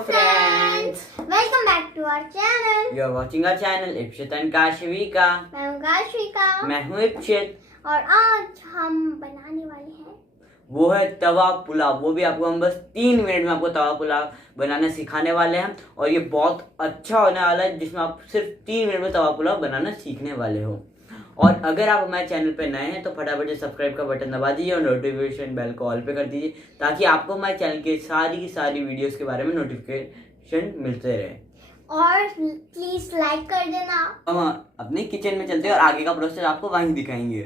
friends, welcome back to our channel. You are watching our channel Ipsit and Kashvika. मैं हूँ काशविका। मैं हूँ इप्सित। और आज हम बनाने वाले हैं वो है तवा पुलाव। वो भी आपको हम बस 3 मिनट में आपको तवा पुलाव बनाना सिखाने वाले हैं और ये बहुत अच्छा होने वाला है, जिसमें आप सिर्फ 3 मिनट में तवा पुलाव बनाना सीखने वाले हो। और अगर आप हमारे चैनल पे नए हैं तो फटाफट से सब्सक्राइब का बटन दबा दीजिए और नोटिफिकेशन बेल को ऑल पे कर दीजिए, ताकि आपको हमारे चैनल की सारी वीडियोस के बारे में नोटिफिकेशन मिलते रहे। और प्लीज लाइक कर देना। हम अपने किचन में चलते हैं और आगे का प्रोसेस आपको वहीं दिखाएंगे।